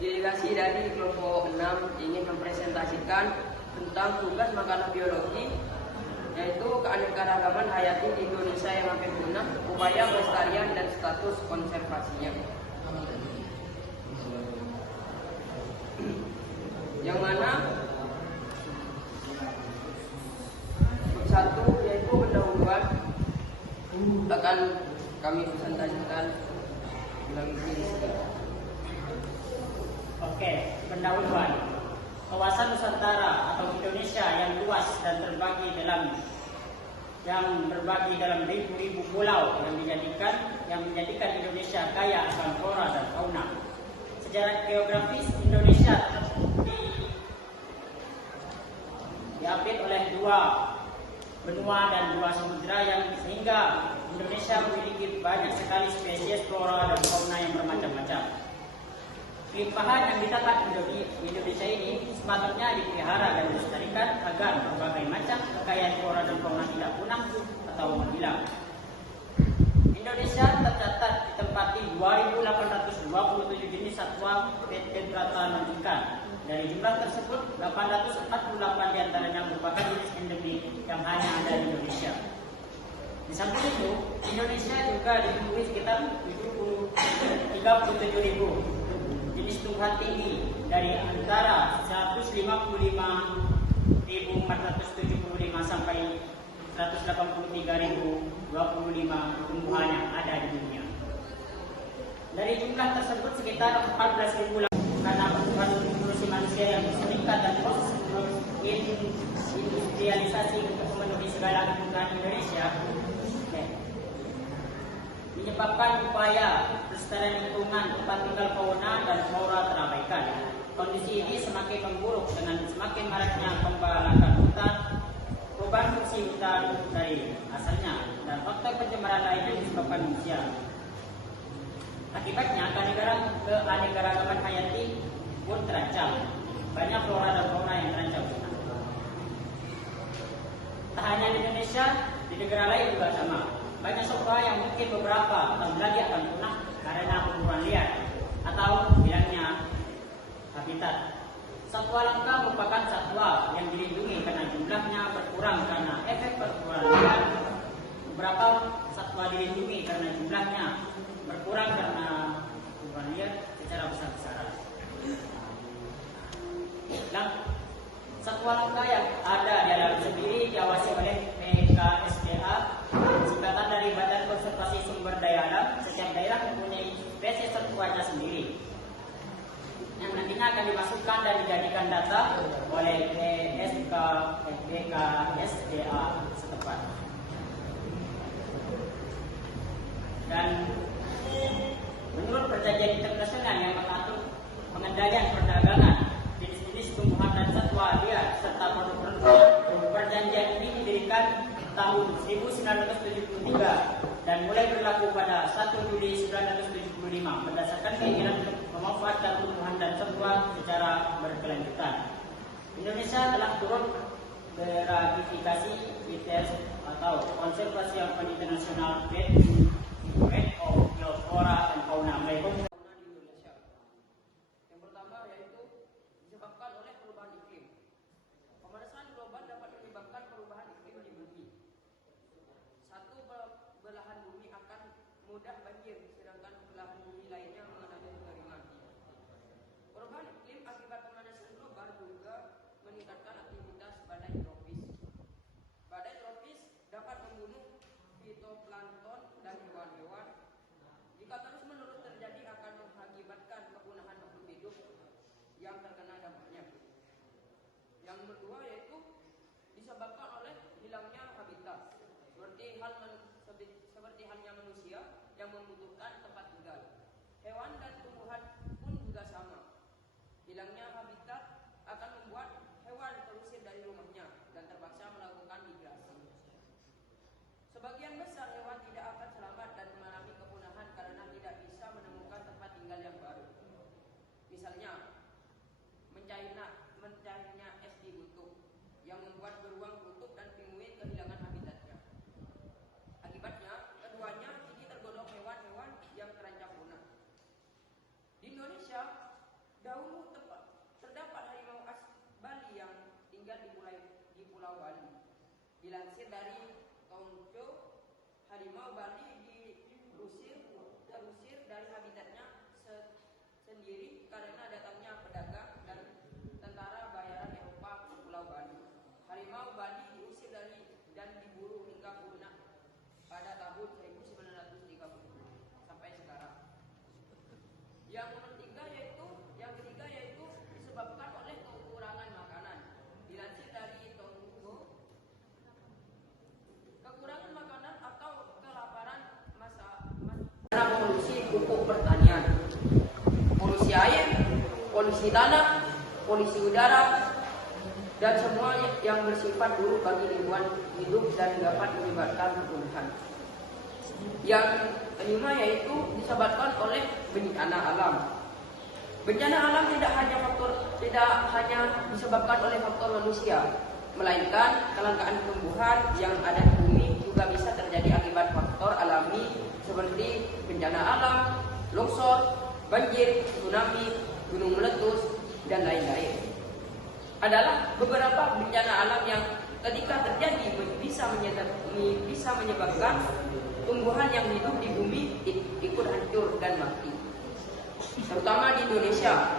Delegasi dari kelompok 6 ingin mempresentasikan tentang tugas makalah biologi, yaitu keanekaragaman hayati di Indonesia yang hampir punah, upaya pelestarian dan status konservasinya. Yang mana satu yaitu pendahuluan akan kami presentasikan melalui diri sendiri. Oke, pendahuluan. Kawasan Nusantara atau Indonesia yang luas dan berbagi dalam ribu-ribu pulau yang menjadikan Indonesia kaya akan flora dan fauna. Sejarah geografis Indonesia diapit oleh 2 benua dan 2 samudra yang sehingga Indonesia memiliki banyak sekali spesies flora dan fauna yang bermacam-macam. Kelimpahan yang didapat Indonesia ini sepatutnya dipelihara dan dilestarikan agar berbagai macam kekayaan flora dan fauna tidak punah atau menghilang. Indonesia tercatat ditempati 2.827 jenis satwa vertebrata non ikan. Dari jumlah tersebut, 848 diantaranya merupakan jenis endemik yang hanya ada di Indonesia. Di samping itu, Indonesia juga dipenuhi sekitar 37.000 jenis tumbuhan tinggi dari antara 155.475 sampai 183.025 tumbuhan yang ada di dunia. Dari jumlah tersebut sekitar 14.000 karena pertumbuhan populasi manusia yang meningkat dan proses industrialisasi untuk memenuhi segala kebutuhan Indonesia menyebabkan upaya pelestarian lingkungan tempat tinggal fauna dan flora terabaikan. Kondisi ini semakin memburuk dengan semakin maraknya pembalakan hutan, perubahan fungsi hutan dari asalnya, dan faktor pencemaran lain yang disebabkan manusia. Akibatnya, keanekaragaman hayati pun terancam. Banyak flora dan fauna yang terancam punah. Tak hanya di Indonesia, di negara lain juga sama. Banyak satwa yang mungkin beberapa tahun lagi akan punah karena pemburuan liar atau hilangnya habitat. Satwa langka merupakan satwa yang dilindungi karena jumlahnya berkurang karena efek perburuan liar. Beberapa satwa dilindungi karena jumlahnya berkurang karena pemburuan liar secara besar-besaran. Satwa langka yang ada di alam sendiri diawasi oleh BKSDA, singkatan dari Badan Konservasi Sumber Daya Alam. Setiap daerah mempunyai spesies satwanya sendiri yang nantinya akan dimasukkan dan dijadikan data oleh BKSDA setempat. Dan menurut perjanjian internasional yang mengatur pengendalian perdagangan jenis-jenis tumbuhan dan satwa liar serta produk-produk, perjanjian ini didirikan tahun 1973 dan mulai berlaku pada 1 Juli 1975 berdasarkan keinginan untuk memanfaatkan tumbuhan dan satwa secara berkelanjutan. Indonesia telah turut beratifikasi ITS atau Konservasi Internasional Trade of Flora and Fauna. Yang pertama yaitu disebabkan oleh perubahan iklim. Pemanasan global dapat menyebabkan perubahan iklim di bumi. Satu belahan bumi akan mudah banjir, sedangkan belahan bumi lainnya mengalami kekeringan. Perubahan iklim akibat pemanasan global juga meningkatkan aktivitas badai tropis. Badai tropis dapat membunuh fitoplankton dan hewan-hewan. Jika terus-menerus terjadi akan mengakibatkan kepunahan makhluk hidup yang terkena dampaknya. Yang kedua yaitu disebabkan oleh hilangnya habitat, seperti halnya manusia yang membutuhkan tempat tinggal. Hewan dan tumbuhan pun juga sama. Hilangnya habitat akan membuat hewan terusir dari rumahnya dan terpaksa melakukan migrasi. Sebagian besar hewan tidak akan selamat dan mengalami kepunahan karena tidak bisa menemukan tempat tinggal yang baru. Misalnya, mencairnya es di kutub yang membuat beruang Dilansir dari Tongco, harimau Bali terusir dari habitatnya sendiri karena datangnya pedagang dan tentara bayaran Eropa ke Pulau Bali. Harimau Bali diusir dan diburu hingga punah pada tahun 1930 sampai sekarang. Yang ketiga yaitu disebabkan oleh kekurangan makanan. Dilansir dari Tongco, kekurangan makanan atau kelaparan karena polusi pupuk pertanian, polusi air, polusi tanah, polusi udara, dan semua yang bersifat buruk bagi lingkungan hidup dan dapat menyebabkan kepunahan. Yang kelima yaitu disebabkan oleh bencana alam. Bencana alam tidak hanya disebabkan oleh faktor manusia, melainkan kelangkaan tumbuhan yang ada di bumi juga bisa terjadi akibat faktor alami seperti bencana alam, longsor, banjir, tsunami, gunung meletus, dan lain-lain. Adalah beberapa bencana alam yang ketika terjadi bisa menyebabkan tumbuhan yang hidup di bumi ikut hancur dan mati. Terutama di Indonesia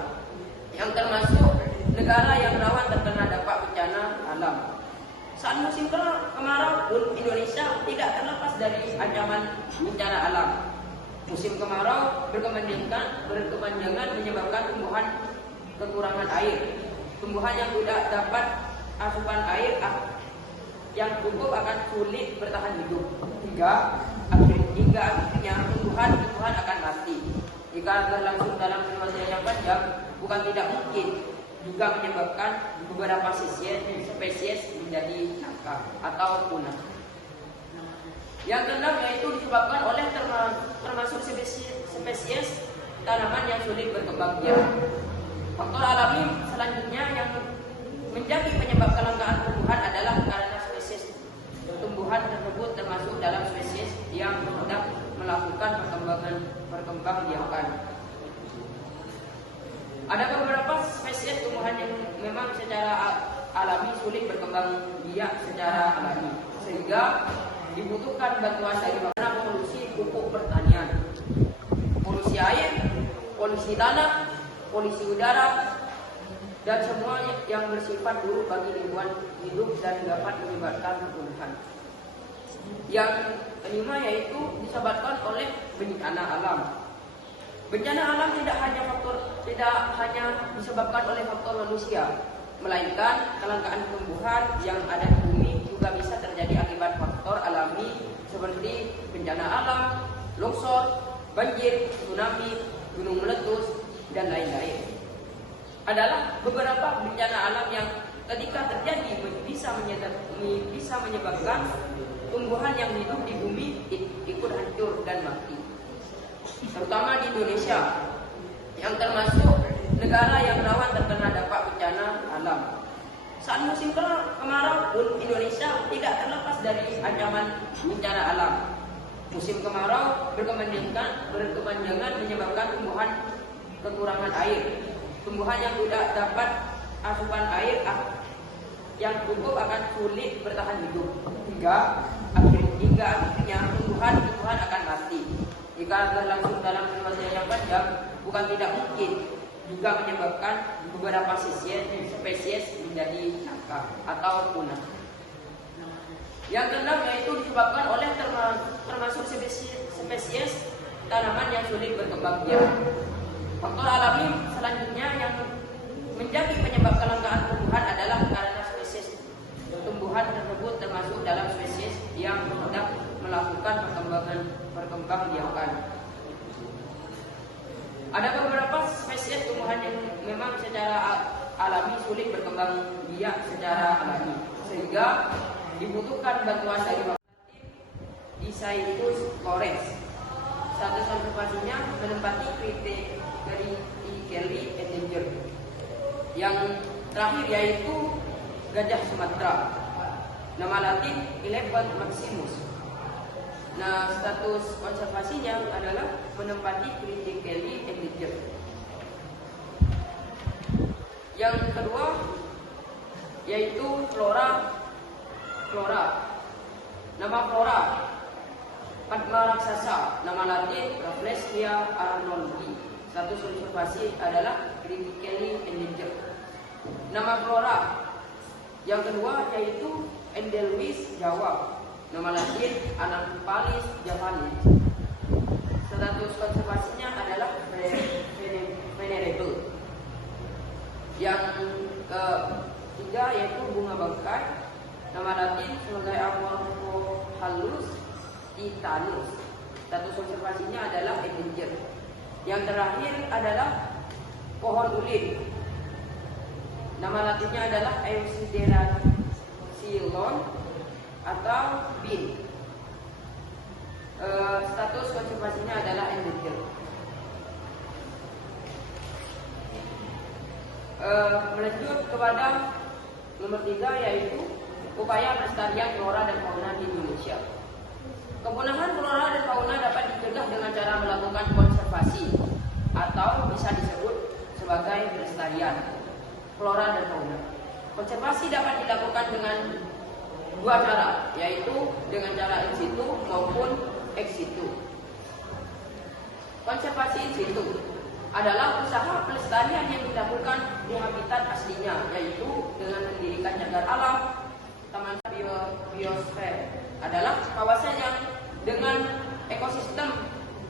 yang termasuk negara yang rawan terkena dampak bencana alam. Saat musim kemarau pun Indonesia tidak terlepas dari ancaman bencana alam. Musim kemarau berkepanjangan menyebabkan tumbuhan kekurangan air. Tumbuhan yang tidak dapat asupan air yang cukup akan sulit bertahan hidup hingga akhirnya tumbuhan akan mati. Jika berlangsung dalam masa yang panjang, bukan tidak mungkin juga menyebabkan beberapa spesies menjadi langka atau punah. Yang keenam yaitu disebabkan oleh termasuk spesies tanaman yang sulit berkembang biak. Faktor alami selanjutnya yang menjadi penyebab kelangkaan tumbuhan adalah karena spesies tumbuhan tersebut termasuk dalam spesies yang sedang melakukan perkembangbiakan. Ada beberapa spesies tumbuhan yang memang secara alami sulit berkembang biak secara alami, sehingga dibutuhkan bantuan dari polusi pupuk pertanian, polusi air, polusi tanah, polusi udara, dan semua yang bersifat buruk bagi lingkungan hidup dan dapat menyebabkan kepunahan. Yang kelima yaitu disebabkan oleh bencana alam. Bencana alam tidak hanya disebabkan oleh faktor manusia, melainkan kelangkaan tumbuhan yang ada di bumi juga bisa terjadi akibat faktor alami seperti bencana alam, longsor, banjir, tsunami, gunung meletus, dan lain-lain. Adalah beberapa bencana alam yang ketika terjadi bisa menyebabkan tumbuhan yang hidup di bumi ikut hancur dan mati. Terutama di Indonesia yang termasuk negara yang rawan terkena dampak bencana alam. Saat musim kemarau pun Indonesia tidak terlepas dari ancaman bencana alam. Musim kemarau berkepanjangan menyebabkan tumbuhan kekurangan air. Tumbuhan yang tidak dapat asupan air yang cukup akan sulit bertahan hidup hingga akhirnya tumbuhan akan mati. Jika berlangsung dalam masa yang panjang, bukan tidak mungkin juga menyebabkan beberapa spesies menjadi langka atau punah. Yang keenam yaitu disebabkan oleh termasuk spesies tanaman yang sulit berkembang biak. Faktor alami selanjutnya yang menjadi penyebab kelangkaan tumbuhan adalah karena spesies tumbuhan tersebut termasuk dalam spesies yang sedang melakukan perkembangbiakan. Ada beberapa spesies tumbuhan yang memang secara alami sulit berkembang biak secara alami, sehingga dibutuhkan bantuan dari Isaetus flores. Status konservasinya menempati kategori endangered. Yang terakhir yaitu gajah Sumatera. Nama latin Elephant maximus. Nah, status konservasinya adalah menempati critically endangered. Yang kedua yaitu flora Flora. Nama flora Padma raksasa, nama Latin Rafflesia arnoldi. Status konservasi adalah critically endangered. Nama flora yang kedua yaitu Endelwis Jawa, nama Latin Anaphalis javanis. Status konservasinya adalah venerable. Yang ketiga yaitu bunga bangkai, nama Latin sebagai Amorphohalus titanus. Status konservasinya adalah endangered. Yang terakhir adalah pohon ulin, nama Latinnya adalah Eusidera silon atau bin. Status konservasinya adalah endangered. Melanjut kepada nomor 3 yaitu upaya pelestarian flora dan fauna di Indonesia. Kepunahan flora dan fauna dapat dicegah dengan cara melakukan konservasi atau bisa disebut sebagai pelestarian flora dan fauna. Konservasi dapat dilakukan dengan dua cara, yaitu dengan cara in situ maupun ex situ. Konservasi in situ adalah usaha pelestarian yang dilakukan di habitat aslinya, yaitu dengan mendirikan cagar alam. Taman biosfer adalah kawasan yang dengan ekosistem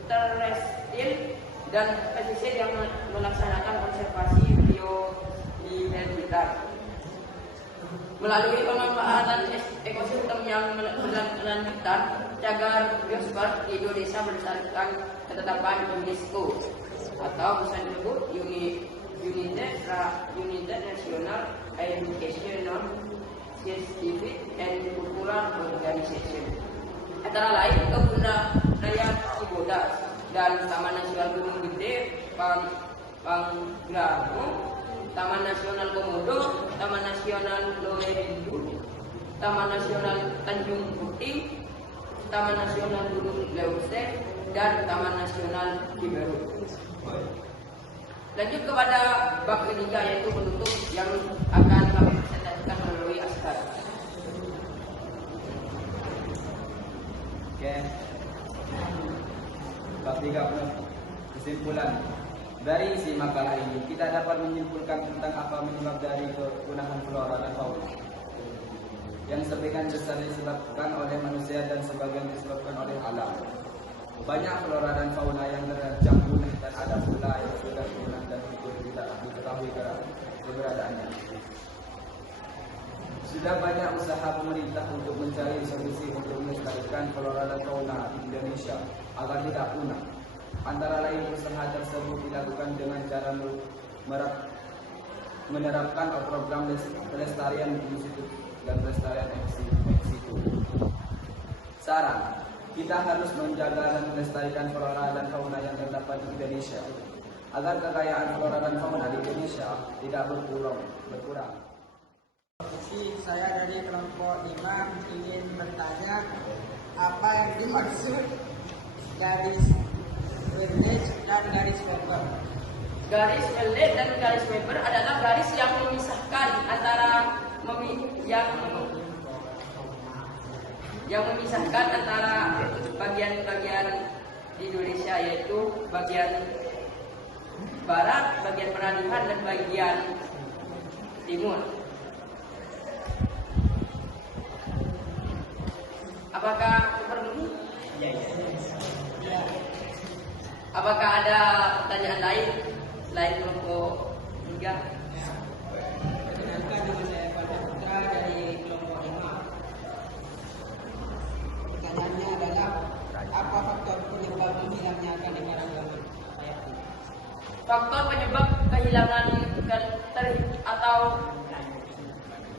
terestrial dan pesisir yang melaksanakan konservasi biodiversitas. Melalui pemanfaatan ekosistem yang berkelanjutan, cagar biosfer di Indonesia berdasarkan ketetapan UNESCO atau bisa disebut United National Educational Scientific and Cultural Organization. Antara lain Kebun Raya Cibodas dan Taman Nasional Gunung Gede Pangrango, Taman Nasional Komodo, Taman Nasional Leuser, Taman Nasional Tanjung Puting, Taman Nasional Gunung Leuser, dan Taman Nasional Ciberut. Lanjut kepada bab ketiga yaitu penutup yang akan kami presentasikan melalui Askar. Oke. Bab 3 kesimpulan. Dari isi makalah ini kita dapat menyimpulkan tentang apa penyebab dari kepunahan flora dan fauna. Yang sebagian besar disebabkan oleh manusia dan sebagian disebabkan oleh alam. Banyak flora dan fauna yang terancam punah dan ada pula yang sudah punah dan tidak diketahui keberadaannya. Sudah banyak usaha pemerintah untuk mencari solusi untuk melestarikan flora dan fauna di Indonesia agar tidak punah. Antara lain usaha tersebut dilakukan dengan cara menerapkan program pelestarian in situ dan pelestarian ex situ. Saran, kita harus menjaga dan melestarikan flora dan fauna yang terdapat di Indonesia agar kekayaan flora dan fauna di Indonesia tidak berkurang. Saya dari kelompok 5 ingin bertanya apa yang dimaksud garis Wellet dan garis Weber. Garis Wellet dan garis Weber adalah garis yang memisahkan antara yang memisahkan antara bagian-bagian di Indonesia, yaitu bagian barat, bagian peralihan, dan bagian timur. Apakah seperti ini? Ya. Apakah ada pertanyaan lain selain kelompok 3? Perkenalkan nama saya Pada Putra dari kelompok 5. Pertanyaannya adalah apa faktor penyebab hilangnya keanekaragaman hayati? Faktor penyebab kehilangan atau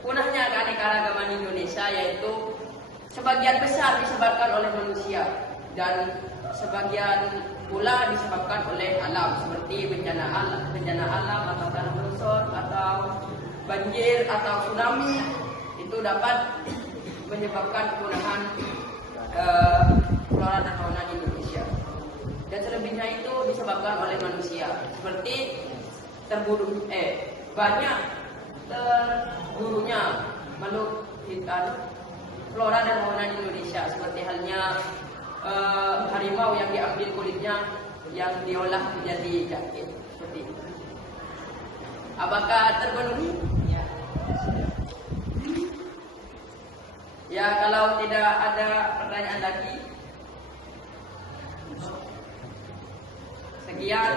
punahnya keanekaragaman Indonesia yaitu sebagian besar disebabkan oleh manusia dan sebagian pula disebabkan oleh alam seperti bencana alam atau tanah longsor atau banjir atau tsunami. Itu dapat menyebabkan kepunahan flora dan fauna di Indonesia. Dan selebihnya itu disebabkan oleh manusia seperti banyak terburunya makhluk hidup flora dan fauna di Indonesia, seperti halnya harimau yang diambil kulitnya yang diolah menjadi jaket seperti itu. Apakah terpenuhi? Ya. Ya, kalau tidak ada pertanyaan lagi, sekian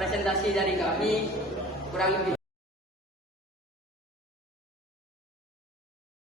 presentasi dari kami, kurang lebih.